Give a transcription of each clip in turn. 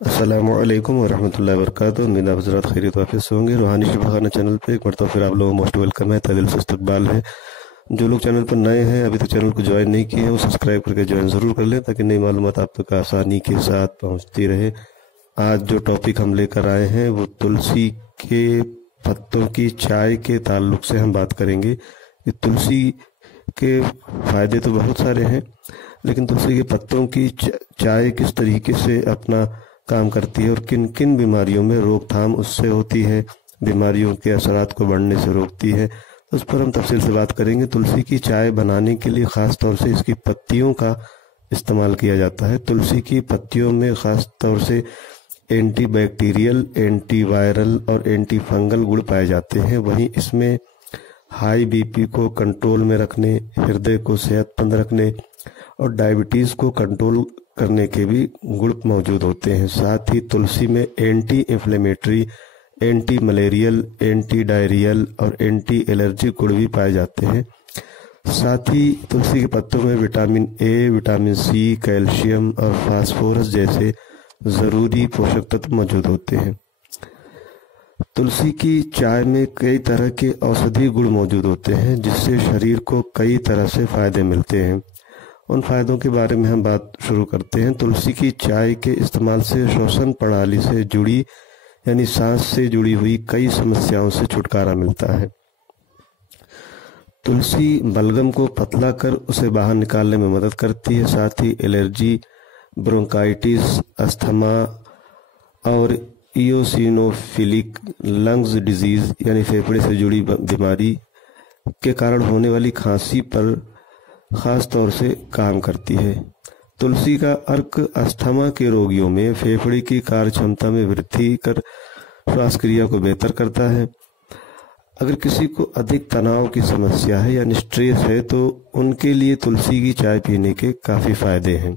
अस्सलामुअलैकुम वरहमतुल्लाहि वबरकातुहू। उम्मीद आप हज़रात खैरियत वाफिस होंगे। रूहानी शिफाखाना चैनल पे एक मरतबा फिर आप लोगों को मोस्ट वेलकम है, तहे दिल से इस्तकबाल है। जो लोग चैनल पर नए हैं, अभी तक चैनल को ज्वाइन नहीं किए हैं, वो सब्सक्राइब करके ज्वाइन ज़रूर कर लें ताकि नई मालूमात आप तक आसानी के साथ पहुँचती रहे। आज जो टॉपिक हम लेकर आए हैं वो तुलसी के पत्तों की चाय के ताल्लुक से हम बात करेंगे। कि तुलसी के फ़ायदे तो बहुत सारे हैं, लेकिन तुलसी के पत्तों की चाय किस तरीके से अपना काम करती है और किन किन बीमारियों में रोकथाम उससे होती है, बीमारियों के असरात को बढ़ने से रोकती है, उस पर हम तफसील से बात करेंगे। तुलसी की चाय बनाने के लिए ख़ास तौर से इसकी पत्तियों का इस्तेमाल किया जाता है। तुलसी की पत्तियों में ख़ास तौर से एंटी बैक्टीरियल, एंटी वायरल और एंटी फंगल गुण पाए जाते हैं। वहीं इसमें हाई बीपी को कंट्रोल में रखने, हृदय को सेहतमंद रखने और डायबिटीज़ को कंट्रोल करने के भी गुण मौजूद होते हैं। साथ ही तुलसी में anti inflammatory, anti malarial, anti diarrhoeal और एंटी एलर्जी गुण भी पाए जाते हैं। साथ ही तुलसी के पत्तों में vitamin A, vitamin C, calcium और फास्फोरस जैसे ज़रूरी पोषक तत्व मौजूद होते हैं। तुलसी की चाय में कई तरह के औषधि गुण मौजूद होते हैं जिससे शरीर को कई तरह से फ़ायदे मिलते हैं। उन फ़ायदों के बारे में हम बात शुरू करते हैं। तुलसी की चाय के इस्तेमाल से श्वसन प्रणाली से जुड़ी यानी सांस से जुड़ी हुई कई समस्याओं से छुटकारा मिलता है। तुलसी बलगम को पतला कर उसे बाहर निकालने में मदद करती है। साथ ही एलर्जी, ब्रोंकाइटिस, अस्थमा और इयोसिनोफिलिक लंग्स डिजीज यानी फेफड़े से जुड़ी बीमारी के कारण होने वाली खांसी पर ख़ास तौर से काम करती है। तुलसी का अर्क अस्थमा के रोगियों में फेफड़े की कार्य क्षमता में वृद्धि कर श्वास क्रिया को बेहतर करता है। अगर किसी को अधिक तनाव की समस्या है यानी स्ट्रेस है तो उनके लिए तुलसी की चाय पीने के काफ़ी फायदे हैं।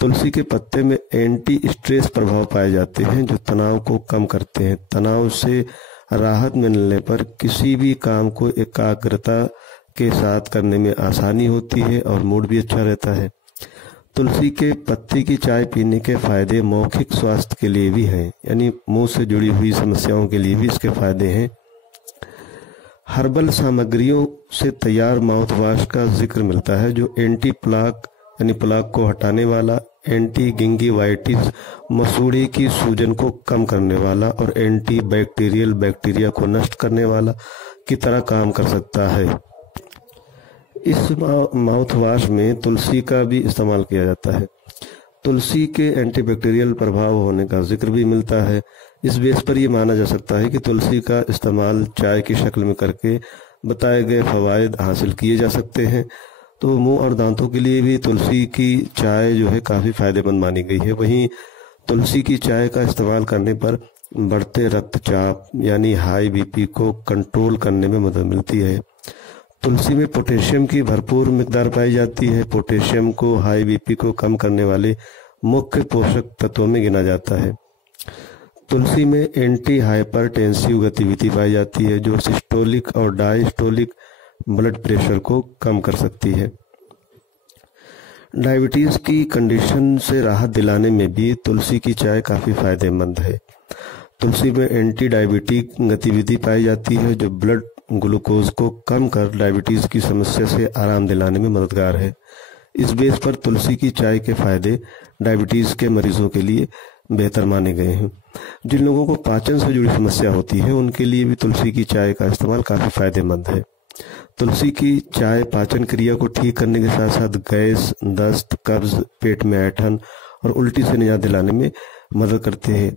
तुलसी के पत्ते में एंटी स्ट्रेस प्रभाव पाए जाते हैं जो तनाव को कम करते हैं। तनाव से राहत मिलने पर किसी भी काम को एकाग्रता के साथ करने में आसानी होती है और मूड भी अच्छा रहता है। तुलसी के पत्ती की चाय पीने के फायदे मौखिक स्वास्थ्य के लिए भी हैं, यानी मुंह से जुड़ी हुई समस्याओं के लिए भी इसके फायदे हैं। हर्बल सामग्रियों से तैयार माउथ वॉश का जिक्र मिलता है जो एंटी प्लाक यानी प्लाक को हटाने वाला, एंटी गिंगिवाइटिस मसूड़े की सूजन को कम करने वाला और एंटी बैक्टीरियल बैक्टीरिया को नष्ट करने वाला की तरह काम कर सकता है। इस माउथ वॉश में तुलसी का भी इस्तेमाल किया जाता है। तुलसी के एंटीबैक्टीरियल प्रभाव होने का जिक्र भी मिलता है। इस बेस पर यह माना जा सकता है कि तुलसी का इस्तेमाल चाय की शक्ल में करके बताए गए फवायद हासिल किए जा सकते हैं। तो मुंह और दांतों के लिए भी तुलसी की चाय जो है काफ़ी फायदेमंद मानी गई है। वहीं तुलसी की चाय का इस्तेमाल करने पर बढ़ते रक्तचाप यानी हाई बीपी को कंट्रोल करने में मदद मिलती है। तुलसी में पोटेशियम की भरपूर मिकदार पाई जाती है। पोटेशियम को हाई बीपी को कम करने वाले मुख्य पोषक तत्वों में गिना जाता है। तुलसी में एंटी हाइपरटेंसिव गतिविधि पाई जाती है जो सिस्टोलिक और डायस्टोलिक ब्लड प्रेशर को कम कर सकती है। डायबिटीज़ की कंडीशन से राहत दिलाने में भी तुलसी की चाय काफ़ी फायदेमंद है। तुलसी में एंटी डायबिटिक गतिविधि पाई जाती है जो ब्लड ग्लूकोज को कम कर डायबिटीज़ की समस्या से आराम दिलाने में मददगार है। इस बेस पर तुलसी की चाय के फायदे डायबिटीज़ के मरीजों के लिए बेहतर माने गए हैं। जिन लोगों को पाचन से जुड़ी समस्या होती है उनके लिए भी तुलसी की चाय का इस्तेमाल काफ़ी फायदेमंद है। तुलसी की चाय पाचन क्रिया को ठीक करने के साथ साथ गैस, दस्त, कब्ज, पेट में ऐंठन और उल्टी से निजात दिलाने में मदद करते हैं।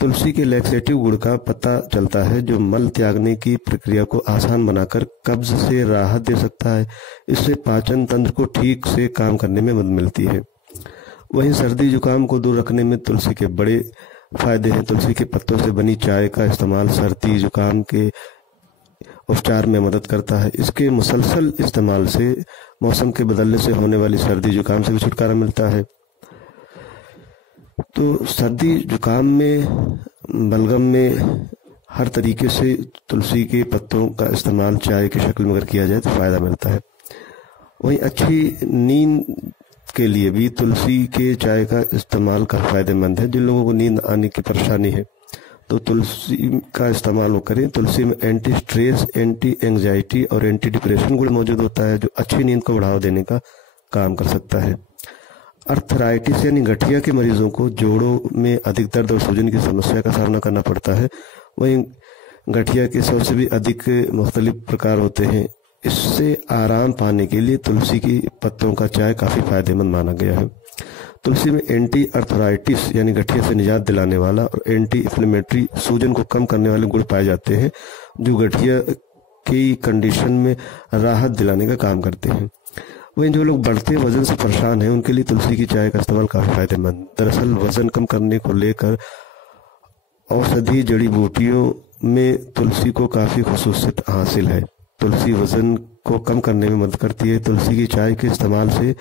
तुलसी के लैक्सेटिव गुण का पता चलता है जो मल त्यागने की प्रक्रिया को आसान बनाकर कब्ज से राहत दे सकता है। इससे पाचन तंत्र को ठीक से काम करने में मदद मिलती है। वहीं सर्दी जुकाम को दूर रखने में तुलसी के बड़े फायदे हैं। तुलसी के पत्तों से बनी चाय का इस्तेमाल सर्दी जुकाम के उपचार में मदद करता है। इसके मुसलसल इस्तेमाल से मौसम के बदलने से होने वाली सर्दी जुकाम से भी छुटकारा मिलता है। तो सर्दी जुकाम में, बलगम में हर तरीके से तुलसी के पत्तों का इस्तेमाल चाय की शक्ल में अगर किया जाए तो फ़ायदा मिलता है। वहीं अच्छी नींद के लिए भी तुलसी के चाय का इस्तेमाल काफ़ी फायदेमंद है। जिन लोगों को नींद आने की परेशानी है तो तुलसी का इस्तेमाल वो करें। तुलसी में एंटी स्ट्रेस, एंटी एंजाइटी और एंटी डिप्रेशन गुण मौजूद होता है जो अच्छी नींद को बढ़ावा देने का काम कर सकता है। अर्थराइटिस यानी गठिया के मरीजों को जोड़ों में अधिक दर्द और सूजन की समस्या का सामना करना पड़ता है। वहीं गठिया के 100 से भी अधिक मुख्तलिफ प्रकार होते हैं। इससे आराम पाने के लिए तुलसी की पत्तों का चाय काफ़ी फायदेमंद माना गया है। तुलसी में एंटी अर्थराइटिस यानी गठिया से निजात दिलाने वाला और एंटी इन्फ्लेमेटरी, सूजन को कम करने वाले गुण पाए जाते हैं जो गठिया की कंडीशन में राहत दिलाने का काम करते हैं। वहीं जो लोग बढ़ते वजन से परेशान हैं उनके लिए तुलसी की चाय का इस्तेमाल काफ़ी फायदेमंद। दरअसल वजन कम करने को लेकर औषधि जड़ी बूटियों में तुलसी को काफ़ी खुसूसियत हासिल है। तुलसी वजन को कम करने में मदद करती है। तुलसी की चाय के इस्तेमाल से,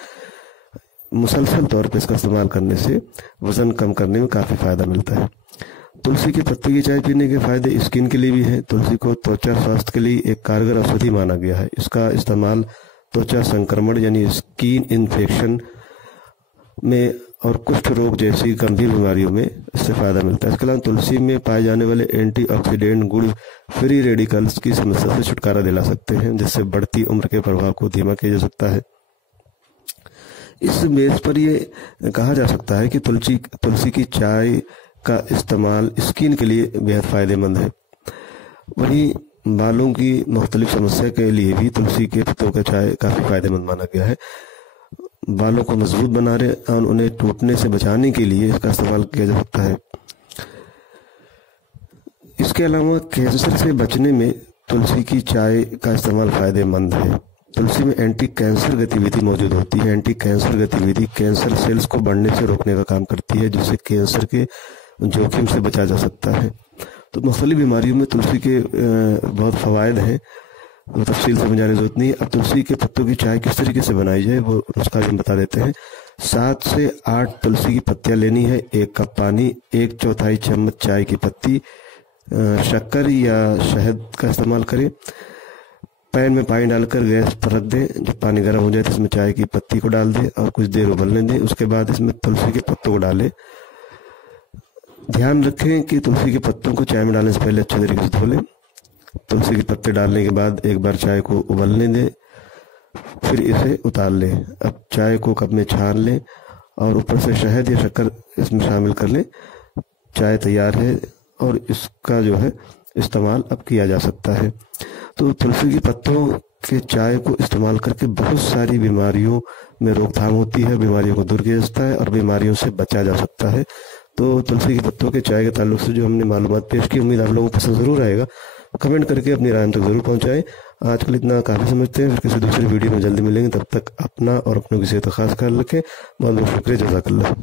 मुसलसल तौर पर इसका इस्तेमाल करने से वजन कम करने में काफ़ी फायदा मिलता है। तुलसी के पत्ते की चाय पीने के फायदे स्किन के लिए भी हैं। तुलसी को त्वचा स्वास्थ्य के लिए एक कारगर औषधि माना गया है। इसका इस्तेमाल त्वचा संक्रमण यानी स्किन इन्फेक्शन में और कुष्ठ रोग जैसी गंभीर बीमारियों में इससे फायदा मिलता है। इसके अलावा तुलसी में पाए जाने वाले एंटीऑक्सीडेंट गुण फ्री रेडिकल्स की समस्या से छुटकारा दिला सकते हैं, जिससे बढ़ती उम्र के प्रभाव को धीमा किया जा सकता है। इस बेस पर यह कहा जा सकता है कि तुलसी की चाय का इस्तेमाल स्किन के लिए बेहद फायदेमंद है। वहीं बालों की मुख्तलिफ समस्या के लिए भी तुलसी के पत्तों का चाय काफ़ी फायदेमंद माना गया है। बालों को मजबूत बनाने और उन्हें टूटने से बचाने के लिए इसका इस्तेमाल किया जा सकता है। इसके अलावा कैंसर से बचने में तुलसी की चाय का इस्तेमाल फायदेमंद है। तुलसी में एंटी कैंसर गतिविधि मौजूद होती है। एंटी कैंसर गतिविधि कैंसर सेल्स को बढ़ने से रोकने का काम करती है, जिससे कैंसर के जोखिम से बचा जा सकता है। तो मुख्तलिफ बीमारियों में तुलसी के बहुत फ़वायद हैं, वो तफसील से समझाने की जरूरत नहीं है। अब तुलसी के पत्तों की चाय किस तरीके से बनाई जाए वो उसका भी बता देते हैं। 7 से 8 तुलसी की पत्तियां लेनी है, 1 कप पानी, 1/4 चम्मच चाय की पत्ती, शक्कर या शहद का इस्तेमाल करें। पैन में पानी डालकर गैस पर रख दें। जब पानी गर्म हो जाए तो इसमें चाय की पत्ती को डाल दें और कुछ देर उबलने दें। उसके बाद इसमें तुलसी के पत्तों को डालें। ध्यान रखें कि तुलसी के पत्तों को चाय में डालने से पहले अच्छे तरीके से धो लें। तुलसी के पत्ते डालने के बाद एक बार चाय को उबलने दें, फिर इसे उतार लें। अब चाय को कप में छान लें और ऊपर से शहद या शक्कर इसमें शामिल कर लें। चाय तैयार है और इसका जो है इस्तेमाल अब किया जा सकता है। तो तुलसी के पत्तों के चाय को इस्तेमाल करके बहुत सारी बीमारियों में रोकथाम होती है, बीमारियों को दूर किया जाता है और बीमारियों से बचा जा सकता है। तो तुलसी के पत्तों के चाय के ताल्लुक से जो हमने मालूमात पेश की, उम्मीद आप लोगों को पसंद जरूर आएगा। कमेंट करके अपनी राय तक जरूर पहुंचाएं। आजकल इतना काफ़ी समझते हैं, फिर किसी दूसरी वीडियो में जल्दी मिलेंगे। तब तक अपना और अपनों की सेहत का खास ख्याल रखें। बहुत बहुत शुक्रिया, जज़ाकल्लाह।